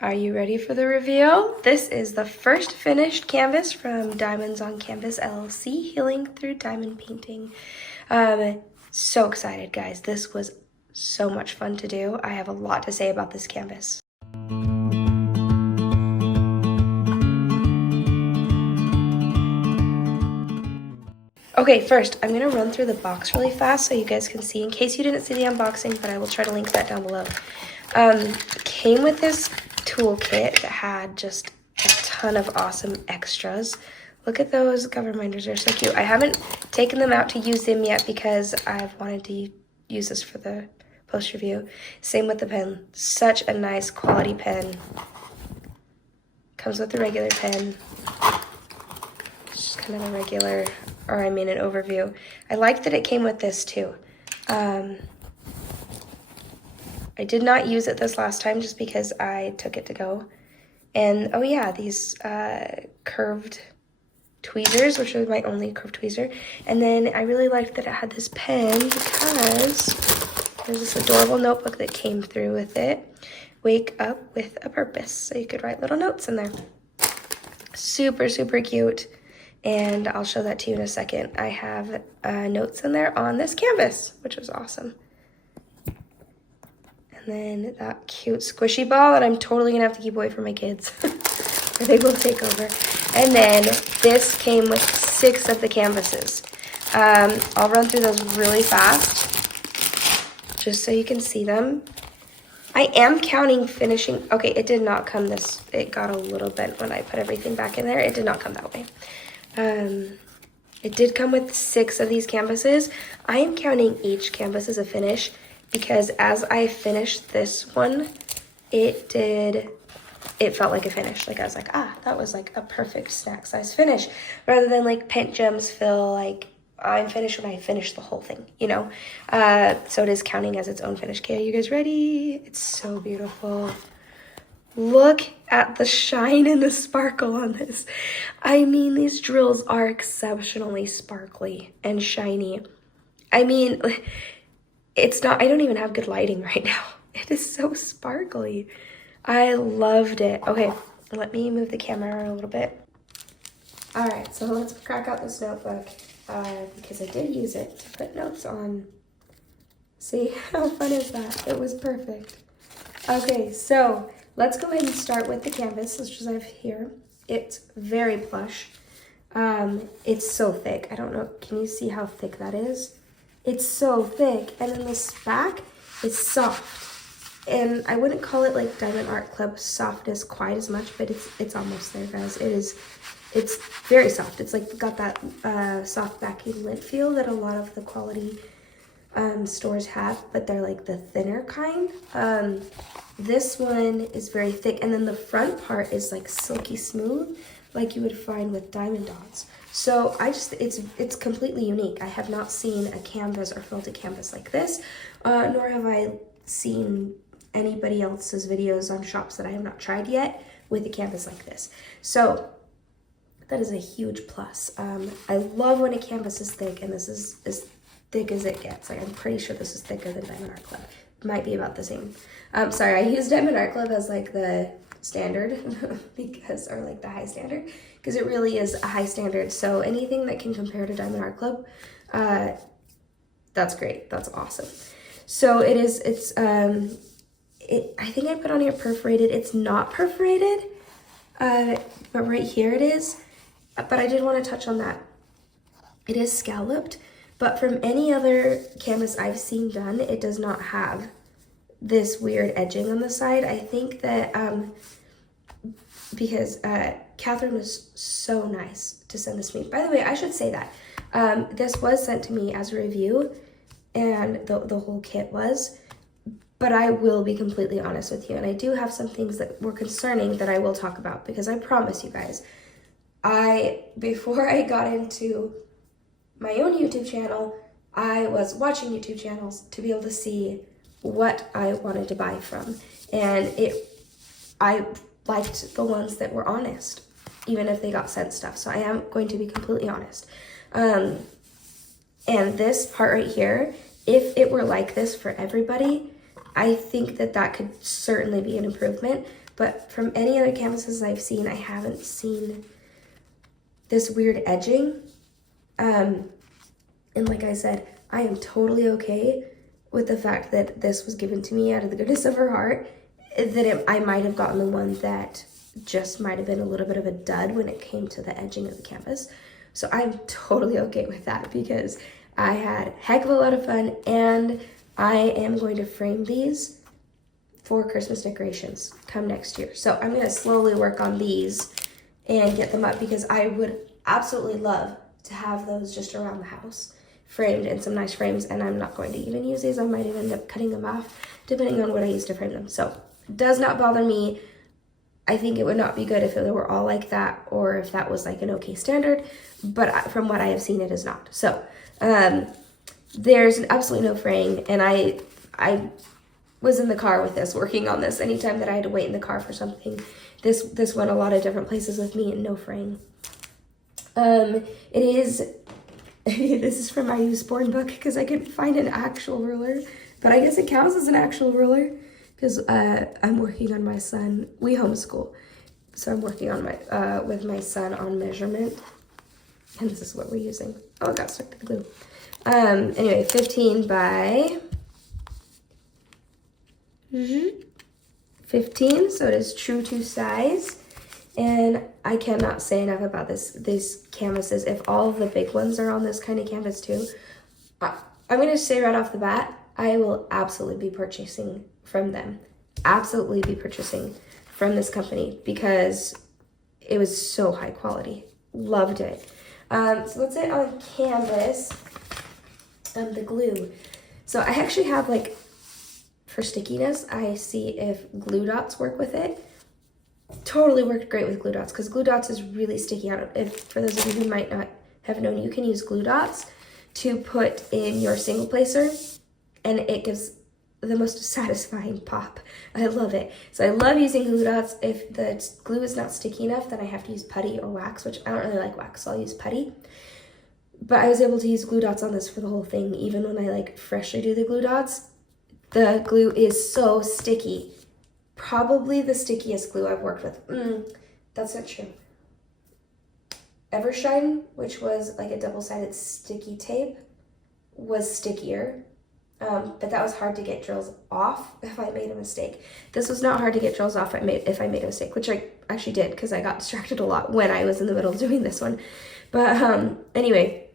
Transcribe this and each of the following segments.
Are you ready for the reveal? This is the first finished canvas from Diamonds on Canvas LLC, Healing Thru Diamond Painting. So excited, guys. This was so much fun to do. I have a lot to say about this canvas. Okay, first, I'm going to run through the box really fast so you guys can see, in case you didn't see the unboxing, but I will try to link that down below. Came with this toolkit that had just a ton of awesome extras. Look at those cover reminders, they're so cute. I haven't taken them out to use them yet because I've wanted to use this for the post review. Same with the pen, such a nice quality pen. Comes with the regular pen, just kind of a regular, or I mean an overview. I like that it came with this too. I did not use it this last time just because I took it to go. And oh yeah, these curved tweezers, which are my only curved tweezer. And then I really liked that it had this pen because there's this adorable notebook that came through with it. Wake up with a purpose. So you could write little notes in there. Super, super cute. And I'll show that to you in a second. I have notes in there on this canvas, which was awesome. And then that cute squishy ball that I'm totally gonna have to keep away from my kids or they will take over. And then this came with 6 of the canvases. I'll run through those really fast just so you can see them. I am counting finishing. Okay, it did not come this, it got a little bent when I put everything back in there. It did not come that way. It did come with 6 of these canvases. I am counting each canvas as a finish because as I finished this one, it felt like a finish. Like I was like, that was like a perfect snack size finish, rather than like paint gems feel like I'm finished when I finish the whole thing, you know? So it is counting as its own finish. Okay, are you guys ready? It's so beautiful. Look at the shine and the sparkle on this. I mean, these drills are exceptionally sparkly and shiny. I mean, it's not, I don't even have good lighting right now. It is so sparkly. I loved it. Okay, let me move the camera a little bit. All right, so let's crack out this notebook because I did use it to put notes on. See, how fun is that? It was perfect. Okay, so let's go ahead and start with the canvas, which I have here. It's very plush. It's so thick. I don't know, can you see how thick that is? It's so thick. And then this back is soft. And I wouldn't call it like Diamond Art Club softness quite as much, but it's almost there, guys. It's very soft. It's like got that soft backing lint feel that a lot of the quality stores have, but they're like the thinner kind. This one is very thick, and then the front part is like silky smooth, like you would find with diamond dots. So it's completely unique. I have not seen a canvas or felted canvas like this, nor have I seen anybody else's videos on shops that I have not tried yet with a canvas like this. So that is a huge plus. I love when a canvas is thick, and this is as thick as it gets. Like, I'm pretty sure this is thicker than Diamond Art Club. Might be about the same. Sorry, I use Diamond Art Club as like the standard because, or like the high standard, because it really is a high standard. So anything that can compare to Diamond Art Club, that's great. That's awesome. So I think I put on here perforated. It's not perforated, but right here it is. But I did want to touch on that. It is scalloped, but from any other canvas I've seen done, it does not have this weird edging on the side. I think that because Catherine was so nice to send this to me. By the way, I should say that this was sent to me as a review, and the whole kit was, but I will be completely honest with you, and I do have some things that were concerning that I will talk about, because I promise you guys, before I got into my own YouTube channel, I was watching YouTube channels to be able to see what I wanted to buy from, and I liked the ones that were honest, even if they got sent stuff. So I am going to be completely honest. And this part right here, if it were like this for everybody, I think that that could certainly be an improvement. But from any other canvases I've seen, I haven't seen this weird edging. And like I said, I am totally okay with the fact that this was given to me out of the goodness of her heart, that I might have gotten the one that just might have been a little bit of a dud when it came to the edging of the canvas. So I'm totally okay with that because I had a heck of a lot of fun, and I am going to frame these for Christmas decorations come next year. So I'm going to slowly work on these and get them up because I would absolutely love to have those just around the house, framed in some nice frames, and I'm not going to even use these. I might even end up cutting them off depending on what I use to frame them. So it does not bother me. I think it would not be good if they were all like that or if that was like an okay standard, but from what I have seen, it is not. So there's absolutely no fraying, and I was in the car with this, working on this. Anytime that I had to wait in the car for something, this went a lot of different places with me, and no fraying. It is, this is from my Usborne book because I couldn't find an actual ruler, but I guess it counts as an actual ruler because I'm working on my son. We homeschool, so I'm working on my with my son on measurement, and this is what we're using. Oh, it got stuck to the glue. Anyway, 15 by 15, so it is true to size. And I cannot say enough about these canvases. If all of the big ones are on this kind of canvas too, I'm going to say right off the bat, I will absolutely be purchasing from them. Absolutely be purchasing from this company because it was so high quality. Loved it. So let's say on canvas, the glue. So I actually have, like, for stickiness, I see if glue dots work with it. Totally worked great with glue dots because glue dots is really sticky. If for those of you who might not have known, you can use glue dots to put in your single placer, and it gives the most satisfying pop. I love it. So I love using glue dots. If the glue is not sticky enough, then I have to use putty or wax, which I don't really like wax, so I'll use putty. But I was able to use glue dots on this for the whole thing. Even when I like freshly do the glue dots, the glue is so sticky. Probably the stickiest glue I've worked with. That's not true. Evershine, which was like a double-sided sticky tape, was stickier. But that was hard to get drills off if I made a mistake. This was not hard to get drills off if I made a mistake, which I actually did because I got distracted a lot when I was in the middle of doing this one. But anyway,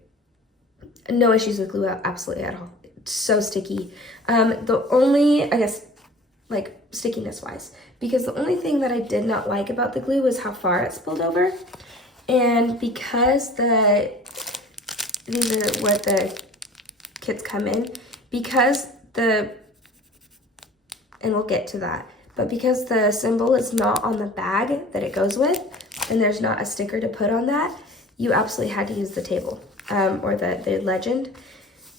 no issues with glue absolutely at all. It's so sticky. The only, I guess, like stickiness wise, because the only thing that I did not like about the glue was how far it spilled over. And because these are what the kits come in, because and we'll get to that, but because the symbol is not on the bag that it goes with, and there's not a sticker to put on that, you absolutely had to use the table, or the legend.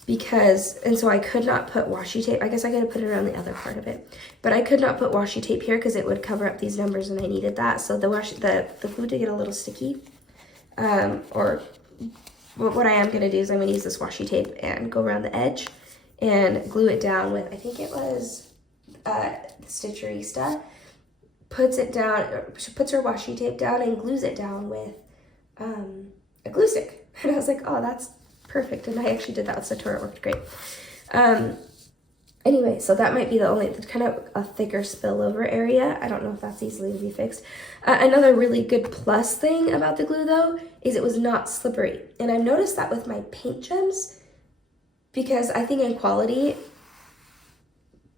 And so I could not put washi tape. I guess I gotta put it around the other part of it. But I could not put washi tape here because it would cover up these numbers and I needed that. So the glue did get a little sticky. Or what I am gonna do is I'm gonna use this washi tape and go around the edge and glue it down with, I think it was the Stitcherista, puts it down, she puts her washi tape down and glues it down with a glue stick. And I was like, oh, that's perfect. And I actually did that with Sator. It worked great. Anyway, so that might be the only kind of a thicker spillover area. I don't know if that's easily to be fixed. Another really good plus thing about the glue though is it was not slippery. And I've noticed that with my paint gems because I think in quality,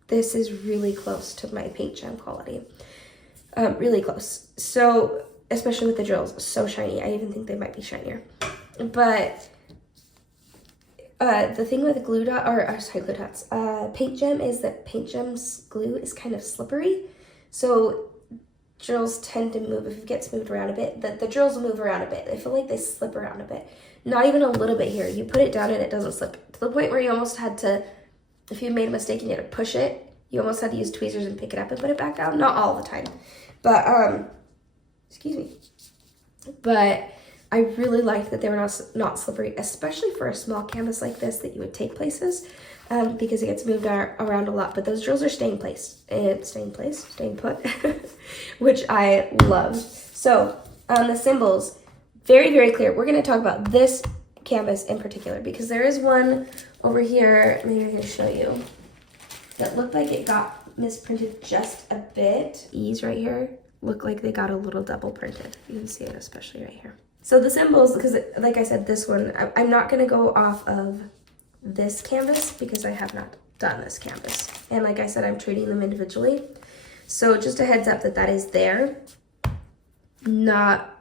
this is really close to my paint gem quality. Really close. So, especially with the drills, so shiny. I even think they might be shinier. But the thing with glue dots, paint gem is that paint gem's glue is kind of slippery. So drills tend to move. If it gets moved around a bit, the drills will move around a bit. I feel like they slip around a bit. Not even a little bit here. You put it down and it doesn't slip. To the point where you almost had to, if you made a mistake and you had to push it, you almost had to use tweezers and pick it up and put it back down. Not all the time. But, excuse me. But I really liked that they were not slippery, especially for a small canvas like this that you would take places. because it gets moved around a lot. But those drills are staying put, which I love. So the symbols, very, very clear. We're going to talk about this canvas in particular because there is one over here, maybe I can show you, that looked like it got misprinted just a bit. E's right here look like they got a little double printed. You can see it especially right here. So the symbols, because like I said, this one, I'm not going to go off of this canvas because I have not done this canvas. And like I said, I'm treating them individually. So just a heads up that is there. Not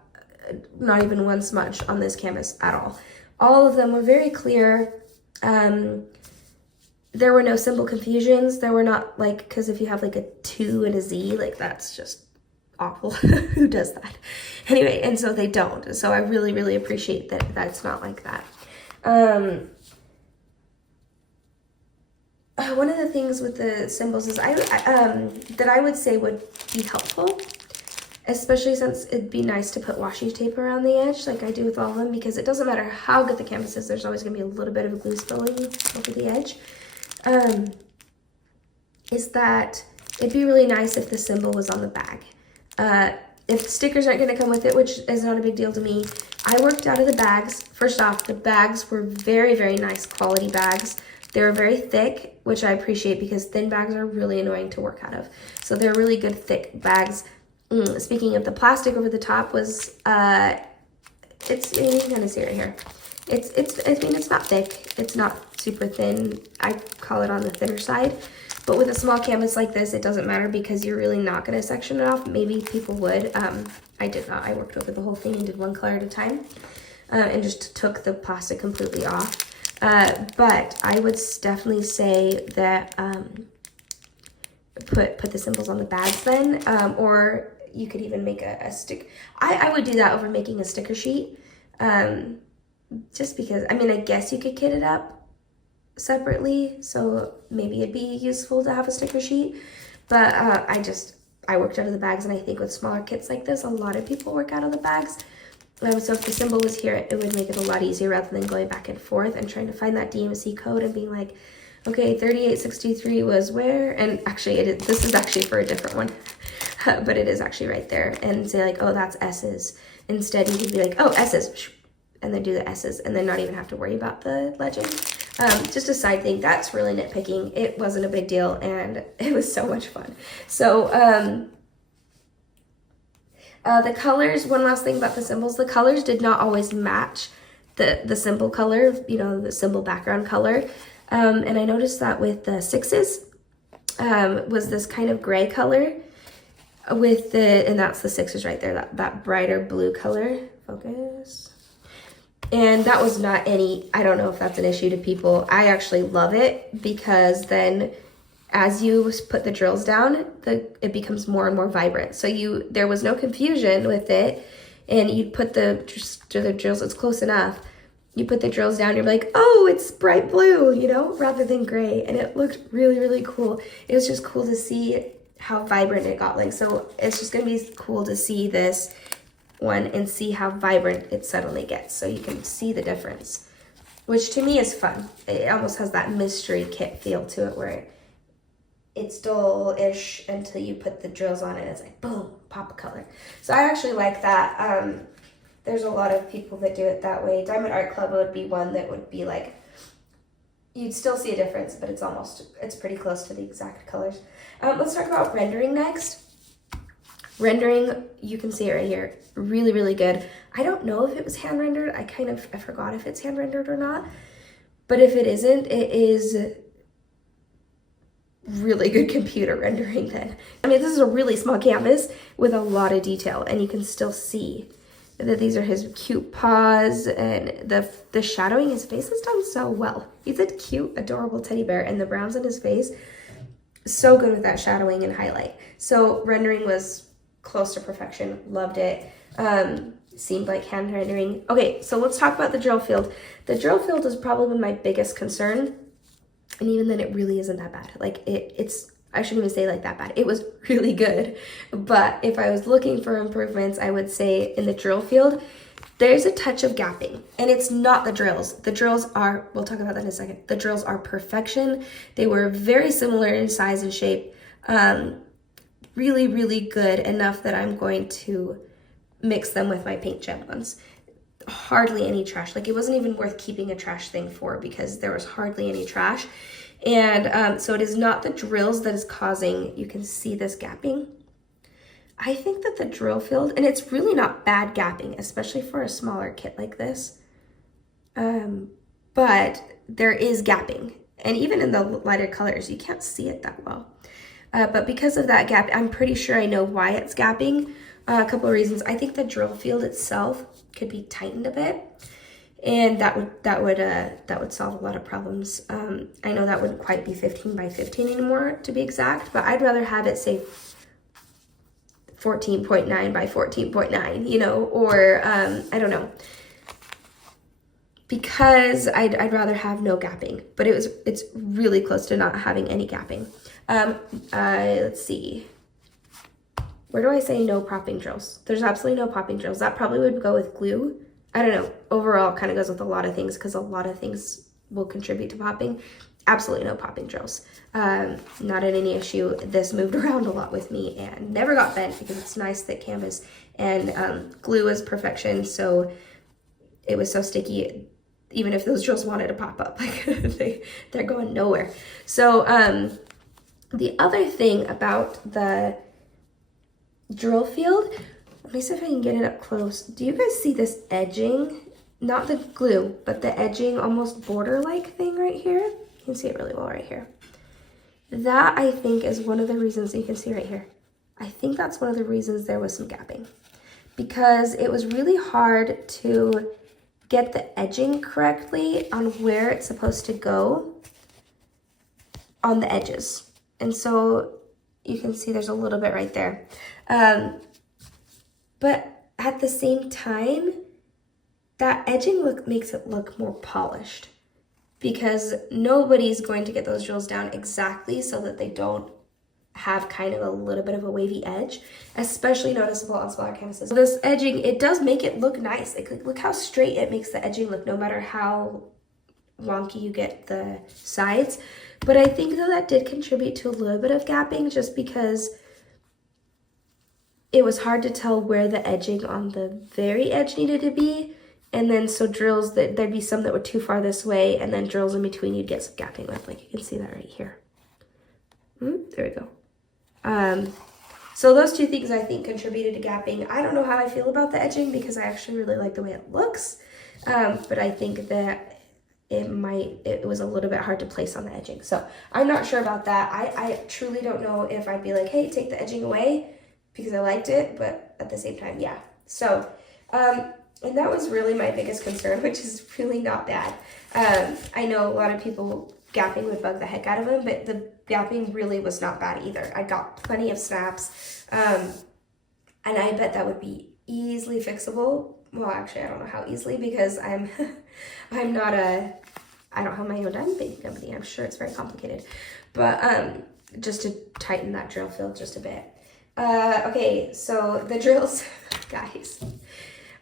even one smudge on this canvas at all. All of them were very clear. There were no symbol confusions. There were not, like, because if you have like a 2 and a Z, like that's just awful. Who does that? Anyway, and so they don't. So I really, really appreciate that that's not like that. One of the things with the symbols is that I would say would be helpful, especially since it'd be nice to put washi tape around the edge like I do with all of them, because it doesn't matter how good the canvas is, there's always going to be a little bit of glue spilling over the edge. Is that it'd be really nice if the symbol was on the bag. If stickers aren't going to come with it, which is not a big deal to me, I worked out of the bags. First off, the bags were very, very nice quality bags. They were very thick, which I appreciate because thin bags are really annoying to work out of. So they're really good thick bags. Speaking of the plastic over the top was, you can kind of see right here. It's not thick. It's not super thin. I call it on the thinner side. But with a small canvas like this, it doesn't matter because you're really not going to section it off. Maybe people would. I did not. I worked over the whole thing and did one color at a time and just took the plastic completely off. But I would definitely say that put the symbols on the bags then, or you could even make a stick. I would do that over making a sticker sheet, just because, I mean, I guess you could kit it up separately, so maybe it'd be useful to have a sticker sheet, but I worked out of the bags, and I think with smaller kits like this, a lot of people work out of the bags. So if the symbol was here, it would make it a lot easier rather than going back and forth and trying to find that DMC code and being like, okay, 3863 was where? And actually, this is actually for a different one, but it is actually right there. And say like, oh, that's S's. Instead, you could be like, oh, S's, and then do the S's, and then not even have to worry about the legend. Just a side thing, that's really nitpicking. It wasn't a big deal, and it was so much fun. So, the colors, one last thing about the symbols, the colors did not always match the symbol color, the symbol background color. And I noticed that with the 6s, was this kind of gray color and that's the 6s right there, that brighter blue color. Focus. And that was not I don't know if that's an issue to people. I actually love it because then as you put the drills down, it becomes more and more vibrant. So there was no confusion with it, and you put the drills, it's close enough. You put the drills down, you're like, oh, it's bright blue, rather than gray, and it looked really, really cool. It was just cool to see how vibrant it got. So it's just gonna be cool to see this one and see how vibrant it suddenly gets, so you can see the difference, which to me is fun. It almost has that mystery kit feel to it where it's dull-ish until you put the drills on it. It's like, boom, pop of color. So I actually like that. There's a lot of people that do it that way. Diamond Art Club would be one that would be like, you'd still see a difference, but it's pretty close to the exact colors. Let's talk about rendering next. Rendering, you can see it right here. Really, really good. I don't know if it was hand rendered. I forgot if it's hand rendered or not. But if it isn't, it is really good computer rendering then. I mean, this is a really small canvas with a lot of detail, and you can still see that these are his cute paws, and the shadowing his face is done so well. He's a cute, adorable teddy bear, and the browns in his face, so good with that shadowing and highlight. So rendering was close to perfection. Loved it. Seemed like hand rendering. Okay, so let's talk about the drill field. The drill field has probably been my biggest concern. And even then, it really isn't that bad. Like, I shouldn't even say like that bad. It was really good. But if I was looking for improvements, I would say in the drill field, there's a touch of gapping, and it's not the drills. The drills are, we'll talk about that in a second. The drills are perfection. They were very similar in size and shape. Really, really good, enough that I'm going to mix them with my paint gel ones. Hardly any trash. Like, it wasn't even worth keeping a trash thing for because there was hardly any trash. And so it is not the drills that is causing, you can see this gapping. I think that the drill field, and it's really not bad gapping, especially for a smaller kit like this. But there is gapping. And even in the lighter colors, you can't see it that well. But because of that gap, I'm pretty sure I know why it's gapping. A couple of reasons. I think the drill field itself could be tightened a bit, and that would solve a lot of problems. I know that wouldn't quite be 15 by 15 anymore, to be exact, but I'd rather have it say 14.9 by 14.9, you know, or I don't know, because I'd rather have no gapping. But it's really close to not having any gapping. Let's see. Where do I say no popping drills? There's absolutely no popping drills. That probably would go with glue. I don't know. Overall, kind of goes with a lot of things because a lot of things will contribute to popping. Absolutely no popping drills. Not any issue. This moved around a lot with me and never got bent because it's nice thick canvas. And glue is perfection, so it was so sticky. Even if those drills wanted to pop up, like they're going nowhere. So the other thing about the drill field, let me see if I can get it up close. Do you guys see this edging? Not the glue, but the edging, almost border-like thing right here. You can see it really well right here. That, I think, is one of the reasons, you can see right here. I think that's one of the reasons there was some gapping, because it was really hard to get the edging correctly on where it's supposed to go on the edges. And so you can see there's a little bit right there. But at the same time, that edging makes it look more polished, because nobody's going to get those drills down exactly so that they don't have kind of a little bit of a wavy edge, especially noticeable on smaller canvases. This edging, it does make it look nice. Like, look how straight it makes the edging look, no matter how wonky you get the sides. But I think that did contribute to a little bit of gapping, just because it was hard to tell where the edging on the very edge needed to be. And then so drills, there'd be some that were too far this way, and then drills in between you'd get some gapping with. Like, you can see that right here. There we go. So those two things I think contributed to gapping. I don't know how I feel about the edging, because I actually really like the way it looks. But I think that it was a little bit hard to place on the edging. So I'm not sure about that. I truly don't know if I'd be like, hey, take the edging away, because I liked it, but at the same time, yeah. So, and that was really my biggest concern, which is really not bad. I know a lot of people, gapping would bug the heck out of them, but the gapping really was not bad either. I got plenty of snaps, and I bet that would be easily fixable. Well, actually, I don't know how easily, because I don't have my own diamond painting company. I'm sure it's very complicated, but just to tighten that drill field just a bit. Okay, so the drills, guys.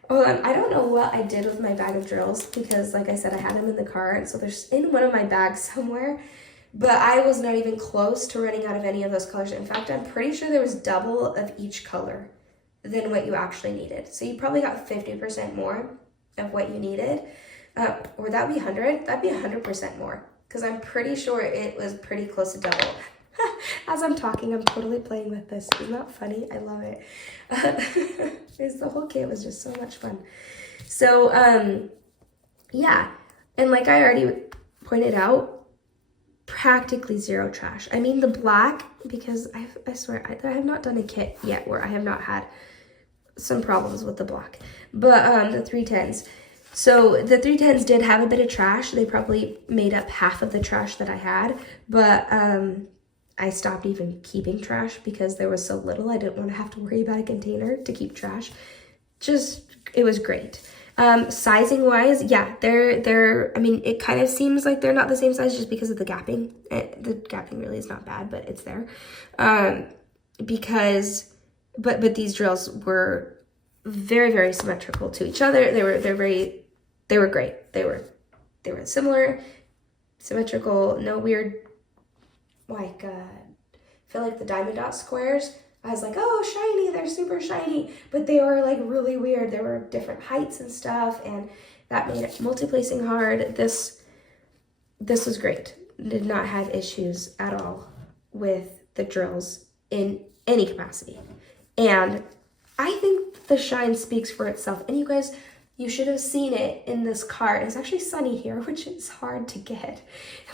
I don't know what I did with my bag of drills, because like I said, I had them in the car, and so they're in one of my bags somewhere, but I was not even close to running out of any of those colors. In fact, I'm pretty sure there was double of each color than what you actually needed. So you probably got 50% more of what you needed. Or that'd be 100, that'd be 100% more, because I'm pretty sure it was pretty close to double. As I'm talking, I'm totally playing with this. Isn't that funny? I love it. The whole kit was just so much fun. So, yeah. And like I already pointed out, practically zero trash. I mean, the black, because I swear, I have not done a kit yet where I have not had some problems with the black. But the 310s. So the 310s did have a bit of trash. They probably made up half of the trash that I had. But I stopped even keeping trash because there was so little. I didn't want to have to worry about a container to keep trash. It was great. Sizing wise, yeah, I mean, it kind of seems like they're not the same size just because of the gapping. The gapping really is not bad, but it's there. But these drills were very, very symmetrical to each other. They were great. They were similar, symmetrical, no weird, like, I feel like the diamond dot squares, I was like, oh, shiny, they're super shiny, but they were like really weird. There were different heights and stuff, and that made it multi-placing hard. This was great. Did not have issues at all with the drills in any capacity. And I think the shine speaks for itself. And you guys, you should have seen it in this car. It's actually sunny here, which is hard to get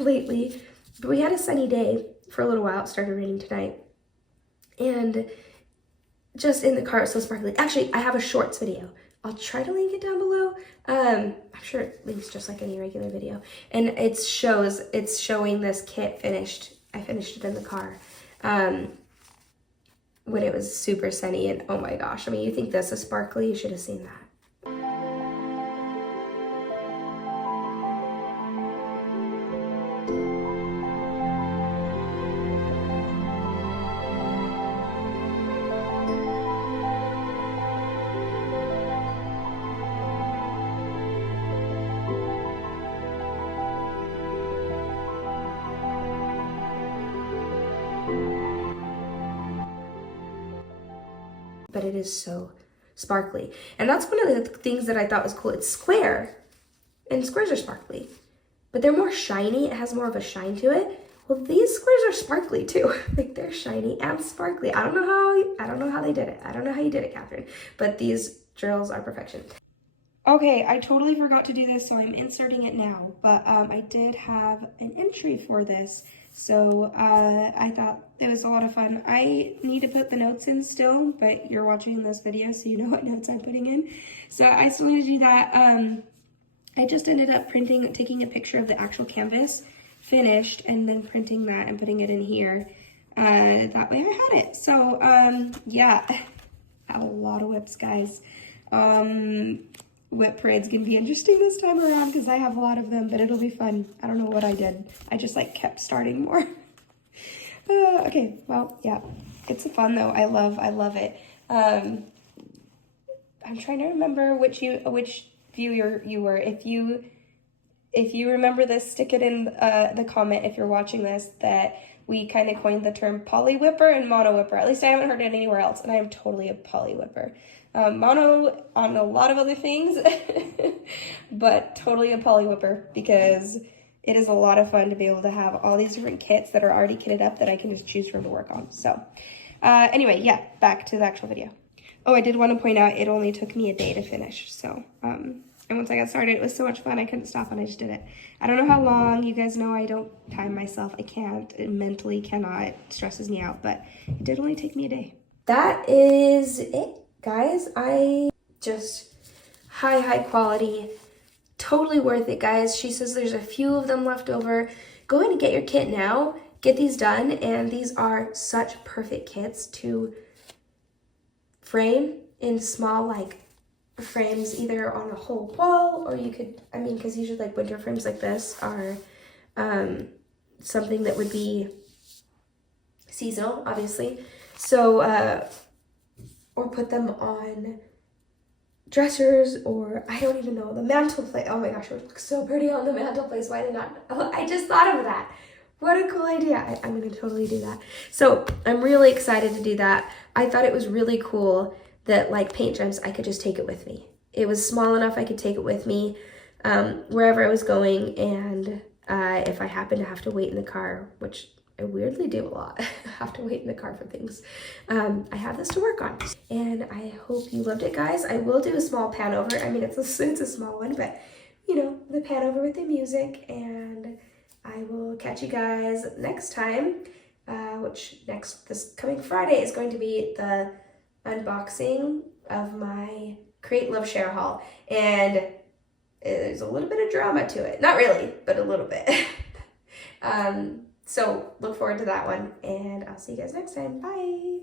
lately. But we had a sunny day for a little while. It started raining tonight. And just in the car, it's so sparkly. Actually, I have a shorts video. I'll try to link it down below. I'm sure it links just like any regular video. And it's showing this kit finished. I finished it in the car when it was super sunny. And oh my gosh, I mean, you think this is sparkly? You should have seen that. But it is so sparkly. And that's one of the things that I thought was cool. It's square, and squares are sparkly, but they're more shiny. It has more of a shine to it. Well, these squares are sparkly too. Like, they're shiny and sparkly. I don't know how they did it. I don't know how you did it, Catherine, but these drills are perfection. Okay, I totally forgot to do this, so I'm inserting it now, but I did have an entry for this. So I thought it was a lot of fun. I need to put the notes in still, but you're watching this video, so you know what notes I'm putting in. So I still need to do that. I just ended up taking a picture of the actual canvas, finished, and then printing that and putting it in here. That way I had it. So yeah, I have a lot of whips, guys. Whip parade's gonna be interesting this time around because I have a lot of them, but it'll be fun. I don't know what I did. I just like kept starting more. Okay, well, yeah, it's fun though. I love it. I'm trying to remember which viewer you were. If you remember this, stick it in the comment if you're watching this, that we kind of coined the term poly whipper and mono whipper. At least I haven't heard it anywhere else, and I am totally a poly whipper. Mono on a lot of other things, but totally a poly whipper because it is a lot of fun to be able to have all these different kits that are already kitted up that I can just choose from to work on. So anyway, yeah, back to the actual video. Oh, I did want to point out it only took me a day to finish. So, and once I got started, it was so much fun. I couldn't stop and I just did it. I don't know how long. You guys know I don't time myself. I can't. It mentally cannot. It stresses me out, but it did only take me a day. That is it, guys. I just high quality, totally worth it, guys. She says there's a few of them left over. Go ahead and get your kit now, get these done, and these are such perfect kits to frame in small like frames, either on a whole wall, or you could, I mean, because usually like winter frames like this are something that would be seasonal, obviously, so or put them on dressers, or I don't even know, the mantelpiece. Oh my gosh, it would look so pretty on the mantelpiece. Why did not? Oh, I just thought of that. What a cool idea. I'm gonna totally do that. So I'm really excited to do that. I thought it was really cool that like paint gems, I could just take it with me. It was small enough I could take it with me wherever I was going, and if I happen to have to wait in the car, which I weirdly do a lot, have to wait in the car for things, I have this to work on. And I hope you loved it, guys. I will do a small pan over. I mean, it's a small one, but you know, the pan over with the music, and I will catch you guys next time, this coming Friday is going to be the unboxing of my Create, Love, Share haul, and there's a little bit of drama to it. Not really, but a little bit. So look forward to that one, and I'll see you guys next time. Bye!